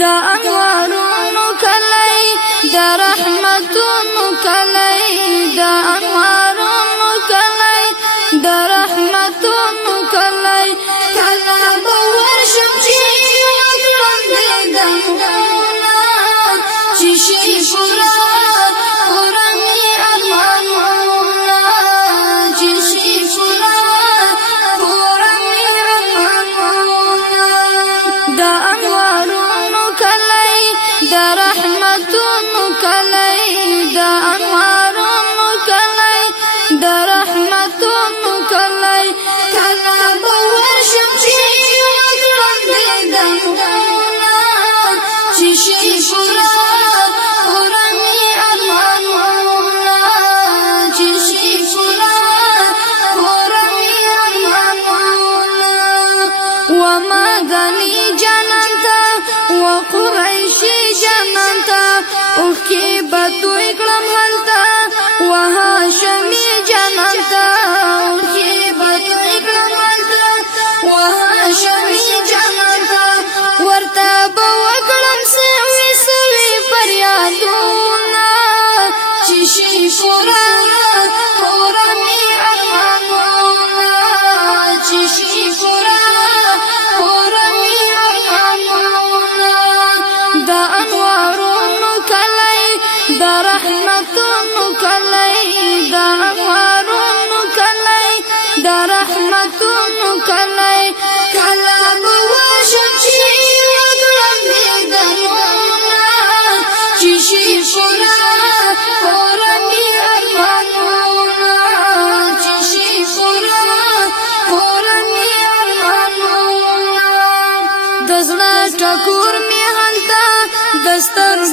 دا انوارونو کلی دا رحمتونو کلی دا انوارونو کلی دا رحمتونو کلی کلا به ورشم چې وکړم د دمونه چې شي پوره پوره مې ارمانونه چې شي پوره پوره مې ارمانونه دا انوارونو کلی دا رحمتونو کلی دا انوارونو کلی دا رحمتونو کلی کلا به ورشم چې وکړم د دمونه چې شي پوره پوره مې ارمانونه چې شي پوره پوره مې ارمانونه وما غني جنان ته وقریشي جنان ته اوښکې به توی کړم هلته وهاشمي جنان ته اوښکې به توی کړم هلته وهاشمي جنان ته ورته به وکړم سوي سوي فریادونه چې شي پوره پوره مې ارمانونه چې شي پوره پوره مې ارمانونه دا انوارونو کلی دا رحمتونو کلی دا انوارونو کلی دا رحمتونو کلی کلا به ورشم چې وکړم د دمونه چې شي پوره پوره مې ارمانونه چې شي پوره پوره مې ارمانونه د زړه ټکور مې هلته د سترګو